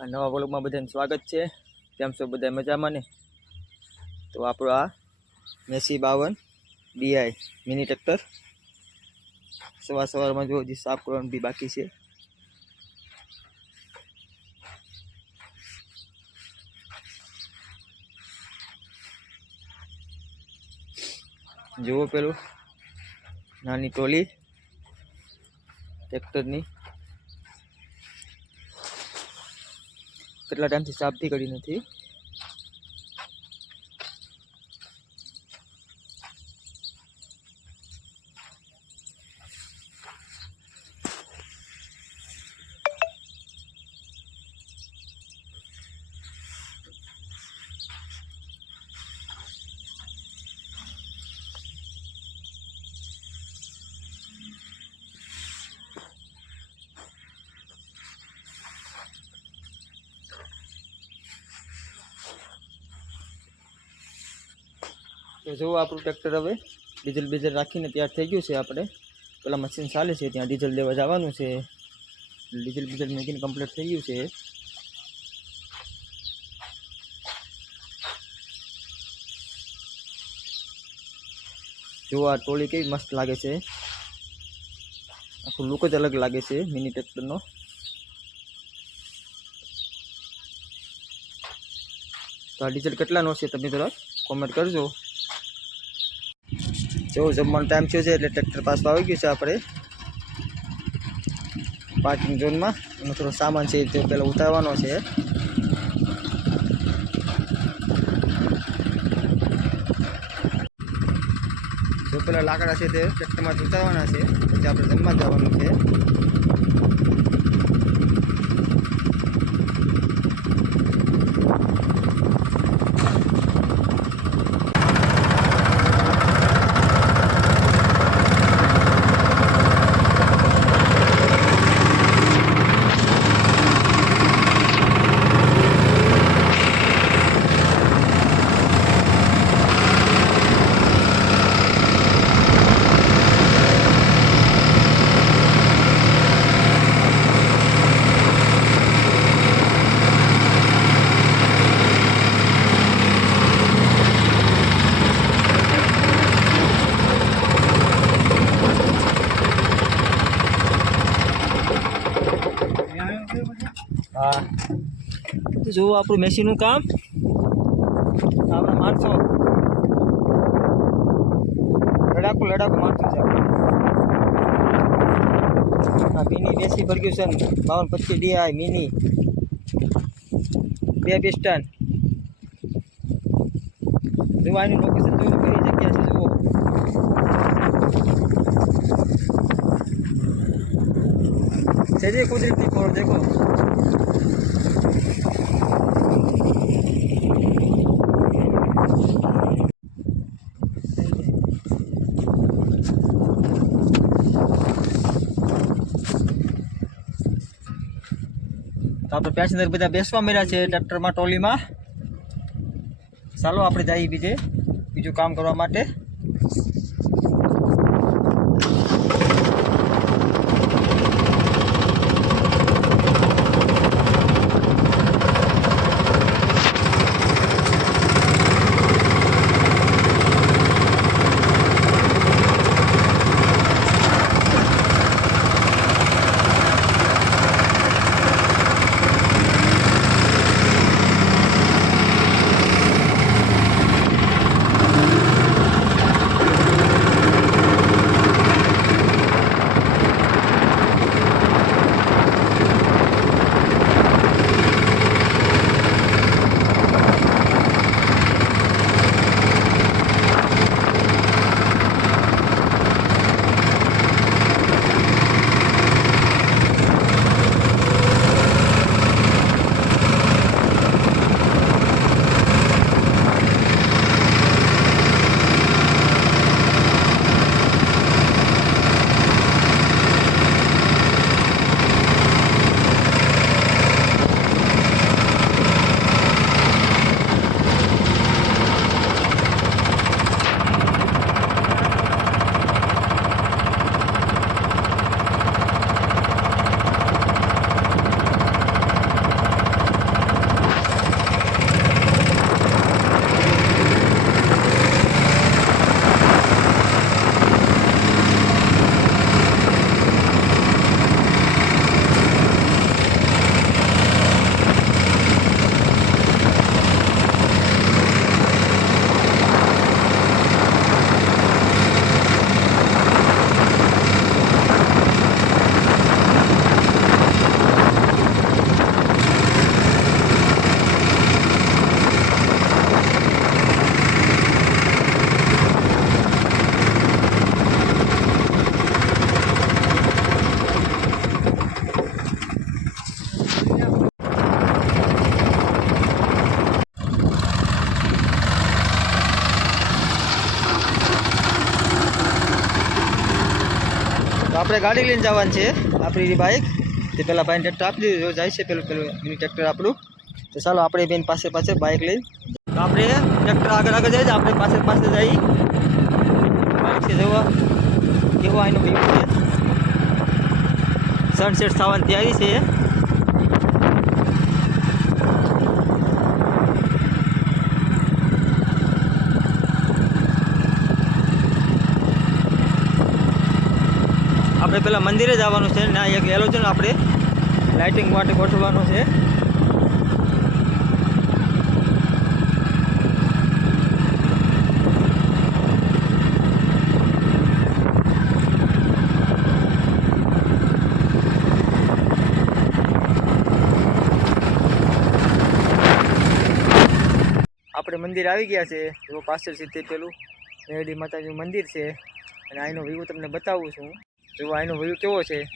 આ નવા વ્લોગમાં બધાને સ્વાગત છે. કેમ છો બધા મજામાં ને? તો આપણો આ મેસી બાવન ડીઆઈ મિની ટ્રેક્ટર સવાર સવારમાં જો હજી સાફ કરવાનું બી બાકી છે. જુઓ પેલું નાની ટોલી ટ્રેક્ટરની કેટલા ટાઈમથી સાફ બી કરી નથી. તો જો આપણું ટ્રેક્ટર હવે ડીઝલ બીઝલ રાખીને તૈયાર થઈ ગયું છે આપણે. પેલા મશીન ચાલે છે, ત્યાં ડીઝલ લેવા જવાનું છે. ડીઝલ બીઝલ મૂકીને કમ્પ્લીટ થઈ ગયું છે. જો આ ટોળી કેવી મસ્ત લાગે છે. આખું લુક જ અલગ લાગે છે મિની ટ્રેક્ટરનો તો આ ડીઝલ કેટલાનો છે તમે જરાક કોમેન્ટ કરજો. જો જમવાનો ટાઈમ થયો છે એટલે ટ્રેક્ટર પાછું આવી ગયું છે આપણે. પાર્કિંગ ઝોનમાં એનો થોડો સામાન છે તે પહેલાં ઉતારવાનો છે. જો પેલા લાકડા છે તે ટ્રેક્ટરમાં ઉતારવાના છે. પછી આપણે જમવા જવાનું છે. હા જુઓ આપણું મેસીનું કામ. આપણે માણસો લડાકુ લડાકુ માણસો છે. આ મિની દેશી ફર્ગ્યુસન બાવન પચીસ ડીઆઈ મિની. બે પિસ્ટન જુઓ આની લોકેશન જોયું કરી જગ્યા છે, જુઓ. કુદરતી ફોડ દેખો. આપણે પેસેન્જર બધા બેસવા મળ્યા છે ટ્રેક્ટરમાં, ટોલીમાં. ચાલો, આપણે જઈએ બીજે, બીજું કામ કરવા માટે. આપણે ગાડી લઈને જવાનું છે, આપણી બાઇક તે પેલા ભાઈને ટ્રેક્ટર આપી દીધું જાય છે પેલું પેલું મિની ટ્રેક્ટર આપણું. તો ચાલો, આપણે બેન પાસે પાસે બાઇક લઈ. તો આપણે ટ્રેક્ટર આગળ આગળ જાય આપણે પાસે પાસે જઈ. બાઇક છે જોવા કેવો આનું વ્યૂ છે. સનસેટ થવાની તૈયારી છે. આપણે પહેલાં મંદિરે જવાનું છે ના એક એલોજન આપણે લાઇટિંગ માટે ગોઠવવાનું છે. આપણે મંદિર આવી ગયા છે. એવું પાછળ સીધે પેલું મેરડી માતાજીનું મંદિર છે. અને આનો વ્યૂ તમને બતાવું છું. જો આનો વ્યૂ કેવો છે?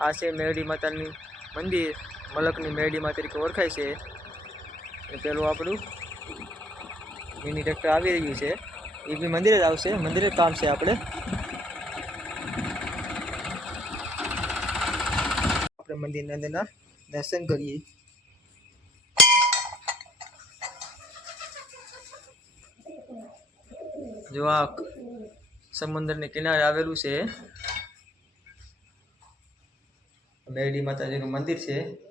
આ છે મેરડી માતાની મંદિર. મલકની મેરડી મા તરીકે ઓળખાય છે. અને પેલું આપણું મિની ટ્રેક્ટર આવી રહ્યું છે. એ બી મંદિરે જ આવશે. મંદિરે કામ છે આપણે. આપણે મંદિરની અંદરના દર્શન કરીએ. જો આ સમુદ્રની કિનારે આવેલું છે. મેરડી માતાજીનું મંદિર છે.